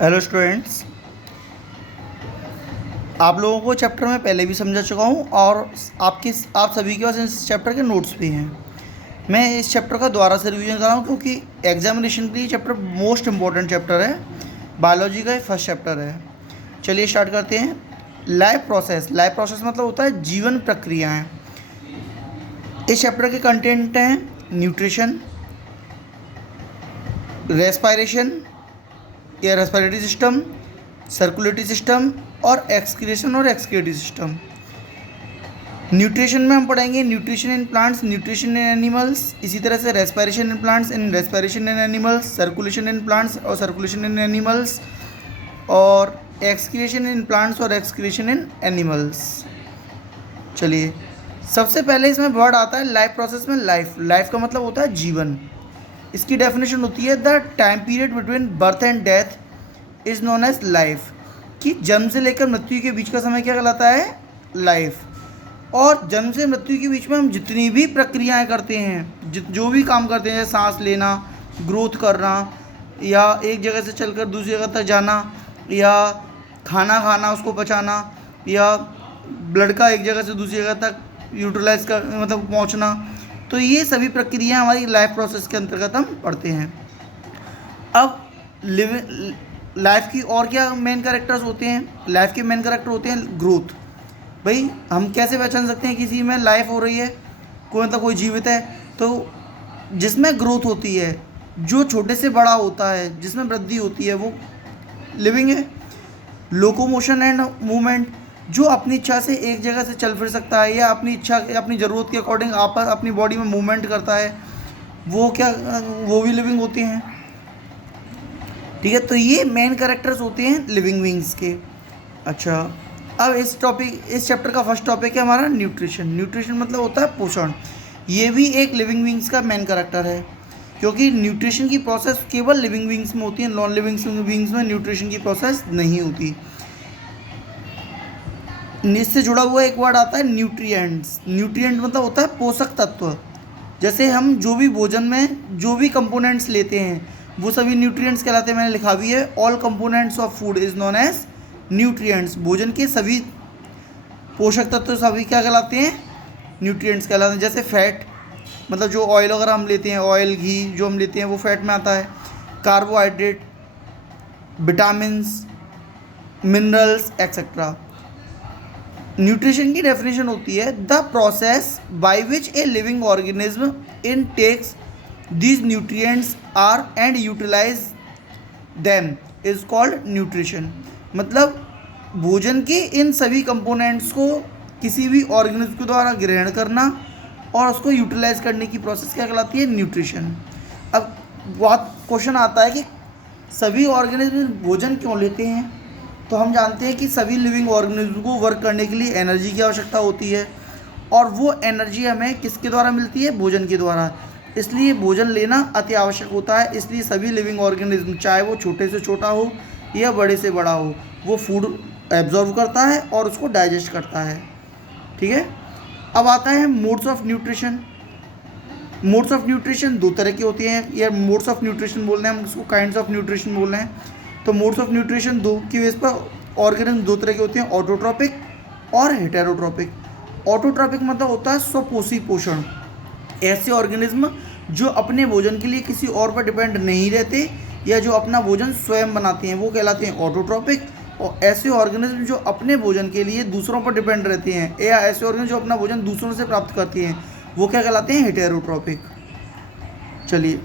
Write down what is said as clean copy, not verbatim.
Hello students, आप लोगों को चैप्टर में पहले भी समझा चुका हूँ और आप सभी के पास इस चैप्टर के नोट्स भी हैं। मैं इस चैप्टर का दोबारा से रिवीजन कर रहा हूँ क्योंकि एग्जामिनेशन के लिए चैप्टर मोस्ट इम्पॉर्टेंट चैप्टर है। बायोलॉजी का ये फर्स्ट चैप्टर है। चलिए स्टार्ट करते हैं। लाइफ प्रोसेस मतलब होता है जीवन प्रक्रियाएँ। इस चैप्टर के कंटेंट हैं न्यूट्रिशन, रेस्पायरेशन या रेस्पिरेटरी सिस्टम, सर्कुलेटरी सिस्टम और एक्सक्रीशन और एक्सक्रीटरी सिस्टम। न्यूट्रिशन में हम पढ़ेंगे nutrition in plants, nutrition in animals, इसी तरह से respiration in plants, in respiration in animals, circulation in plants और सर्कुलेशन इन एनिमल्स, और एक्सक्रीशन इन प्लांट्स और एक्सक्रीशन इन एनिमल्स। चलिए, सबसे पहले इसमें वर्ड आता है लाइफ प्रोसेस में। लाइफ का मतलब होता है जीवन। इसकी डेफिनेशन होती है the time period between birth and death is known as life, कि जन्म से लेकर मृत्यु के बीच का समय क्या कहलाता है? लाइफ। और जन्म से मृत्यु के बीच में हम जितनी भी प्रक्रियाएं करते हैं, जो भी काम करते हैं, जैसे सांस लेना, ग्रोथ करना, या एक जगह से चलकर दूसरी जगह तक जाना, या खाना खाना, उसको पचाना, या ब्लड का एक जगह से दूसरी जगह तक यूटिलाइज कर मतलब पहुंचना, तो ये सभी प्रक्रियाएं हमारी लाइफ प्रोसेस के अंतर्गत हम पढ़ते हैं। अब लाइफ की और क्या मेन कैरेक्टर्स होते हैं? लाइफ के मेन कैरेक्टर होते हैं ग्रोथ। भाई, हम कैसे पहचान सकते हैं किसी में लाइफ हो रही है, कोई जीवित है? तो जिसमें ग्रोथ होती है, जो छोटे से बड़ा होता है, जिसमें वृद्धि होती है, वो लिविंग है। लोकोमोशन एंड मूवमेंट, जो अपनी इच्छा से एक जगह से चल फिर सकता है या अपनी इच्छा अपनी ज़रूरत के अकॉर्डिंग अपनी बॉडी में मूवमेंट करता है, वो भी लिविंग होते हैं। ठीक है, तो ये मेन कैरेक्टर्स होते हैं लिविंग बींग्स के। अच्छा, अब इस चैप्टर का फर्स्ट टॉपिक है हमारा न्यूट्रिशन। न्यूट्रिशन मतलब होता है पोषण। ये भी एक लिविंग बींग्स का मेन कैरेक्टर है, क्योंकि न्यूट्रिशन की प्रोसेस केवल लिविंग बींग्स में होती है, नॉन लिविंग बींग्स में न्यूट्रिशन की प्रोसेस नहीं होती। इससे जुड़ा हुआ एक वर्ड आता है न्यूट्रिएंट्स। न्यूट्रिएंट मतलब होता है पोषक तत्व। जैसे हम जो भी भोजन में जो भी कंपोनेंट्स लेते हैं, वो सभी न्यूट्रिएंट्स कहलाते हैं। मैंने लिखा भी है, all components of food is known as nutrients. भोजन के सभी पोषक तत्व सभी क्या कहलाते हैं? न्यूट्रिएंट्स कहलाते हैं। जैसे फैट मतलब जो ऑयल वगैरह हम लेते हैं, ऑयल घी जो हम लेते हैं, वो फैट में आता है। Carbohydrate, vitamins, minerals etcetera. Nutrition की डेफिनेशन होती है the process by which a living organism intakes these nutrients are and utilise them is called nutrition. मतलब भोजन के इन सभी कंपोनेंट्स को किसी भी ऑर्गेनिज्म के द्वारा ग्रहण करना और उसको यूटिलाइज करने की प्रोसेस क्या कहलाती है? न्यूट्रिशन। अब बहुत क्वेश्चन आता है कि सभी ऑर्गेनिज्म भोजन क्यों लेते हैं? तो हम जानते हैं कि सभी लिविंग ऑर्गेनिज्म को वर्क करने के लिए एनर्जी की आवश्यकता होती है, और वो एनर्जी हमें किसके द्वारा मिलती है? भोजन के द्वारा। इसलिए भोजन लेना अति आवश्यक होता है। इसलिए सभी लिविंग ऑर्गेनिज्म, चाहे वो छोटे से छोटा हो या बड़े से बड़ा हो, वो फूड एब्जॉर्व करता है और उसको डाइजेस्ट करता है। ठीक है, अब आता है modes of nutrition. Modes of nutrition दो तरह की होती हैं, या मोड्स ऑफ न्यूट्रिशन बोल रहे हैं हम उसको, काइंड्स ऑफ न्यूट्रिशन बोल रहे हैं। तो मोड्स ऑफ न्यूट्रिशन दो की बेस पर ऑर्गेनिज्म दो तरह के होते हैं, ऑटोट्रॉपिक और हेटेरोट्रॉपिक। ऑटोट्रॉपिक मतलब होता है स्वपोषी पोषण। ऐसे ऑर्गेनिज्म जो अपने भोजन के लिए किसी और पर डिपेंड नहीं रहते या जो अपना भोजन स्वयं बनाते हैं, वो कहलाते हैं ऑटोट्रॉपिक। और ऐसे ऑर्गेनिज्म जो अपने भोजन के लिए दूसरों पर डिपेंड रहते हैं, या ऐसे ऑर्गेनिज्म जो अपना भोजन दूसरों से प्राप्त करते हैं, वो क्या कहलाते हैं? हेटेरोट्रॉपिक। चलिए।